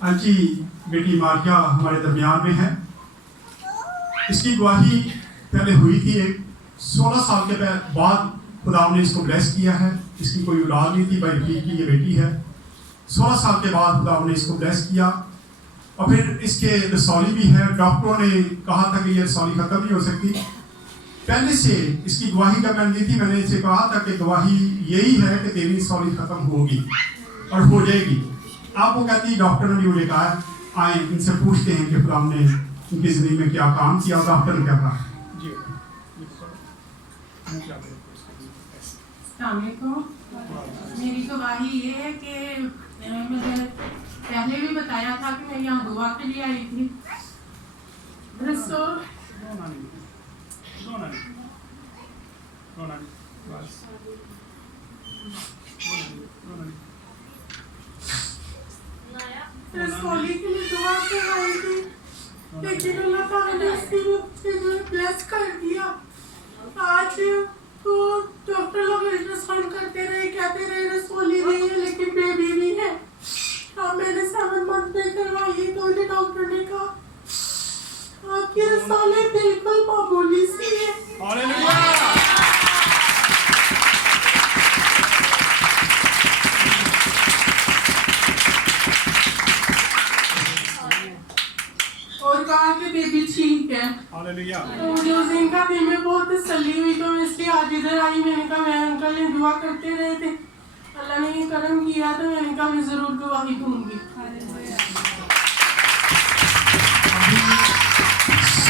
आज की बेटी मारिया हमारे दरमियान में है। इसकी गवाही पहले हुई थी, 16 साल के बाद खुदा ने इसको ब्लेस किया है। इसकी कोई औलाद नहीं थी, भाई की ये बेटी है। 16 साल के बाद खुदा ने इसको ब्लेस किया और फिर इसके रसौली भी है। डॉक्टरों ने कहा था कि ये रसौली ख़त्म नहीं हो सकती। पहले से इसकी गवाही जब मैंने दी थी, मैंने इसे कहा था कि गवाही यही है कि तेरी रसौली ख़त्म होगी और हो जाएगी। आप वो कहती, डॉक्टर ने मुझे कहा आए इनसे पूछते हैं कि खुदा ने उनकी ज़िंदगी में क्या काम किया। डॉक्टर ने क्या कहा? मेरी गवाही ये है कि मुझे पहले भी बताया था कि मैं यहाँ दुआ के लिए आई थी। रसौली के लिए दुआ के आई थी, लेकिन अल्लाह ताला ने उसकी ब्लेस कर दिया। आज तो डॉक्टर लोग अल्ट्रासाउंड करते रहे, कहते रहे रसौली नहीं है लेकिन बेबी भी है। अब मैंने 7 मंथ में करवाई तो उन्हें डॉक्टर ने कहा आपकी रसौली बिल्कुल मामूली सी है। और कहा कि बेबी ठीक है। तो मुझे उस दिन का दिन में बहुत तसल्ली हुई, तो मैं इसलिए आज इधर आई। मैंने कहा मैं अंकल ने दुआ करते रहे थे, अल्लाह ने ये करम किया, तो मैंने कहा मैं जरूर गवाही दूंगी।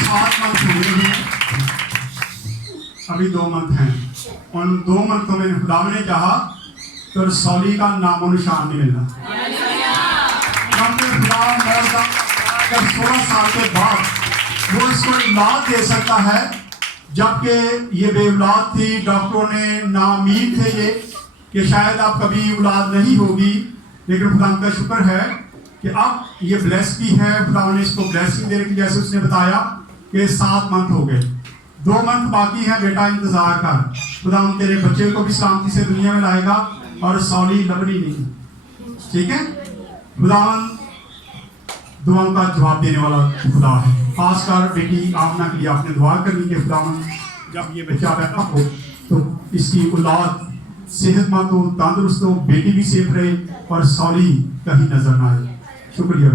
7 मंथ हुए हैं, अभी 2 मंथ हैं। उन 2 मंथों में खुदा ने चाहा तो रसौली का नामो निशान नहीं मिलना। खुदा 16 साल के बाद वो इसको औलाद दे सकता है, जबकि ये बेऔलाद थी। डॉक्टरों ने नाउम्मीद थे ये कि शायद आप कभी औलाद नहीं होगी, लेकिन खुदा का शुक्र है कि अब ये ब्लेस भी है। खुदा ने इसको ब्लेसिंग देने की, जैसे उसने बताया कि 7 मंथ हो गए, 2 मंथ बाकी है। बेटा इंतजार कर, खुदा तेरे बच्चे को भी सलामती से दुनिया में लाएगा और सौली लबनी नहीं। ठीक है, खुदा दुआओं का जवाब देने वाला खुदा है। खासकर बेटी आमना के लिए आपने दुआ करनी कि खुदा जब ये बच्चा पैदा हो तो इसकी औलाद सेहतमंद हो, तंदुरुस्त हो, बेटी भी सेफ रहे और सौली कहीं नजर ना आए। शुक्रिया।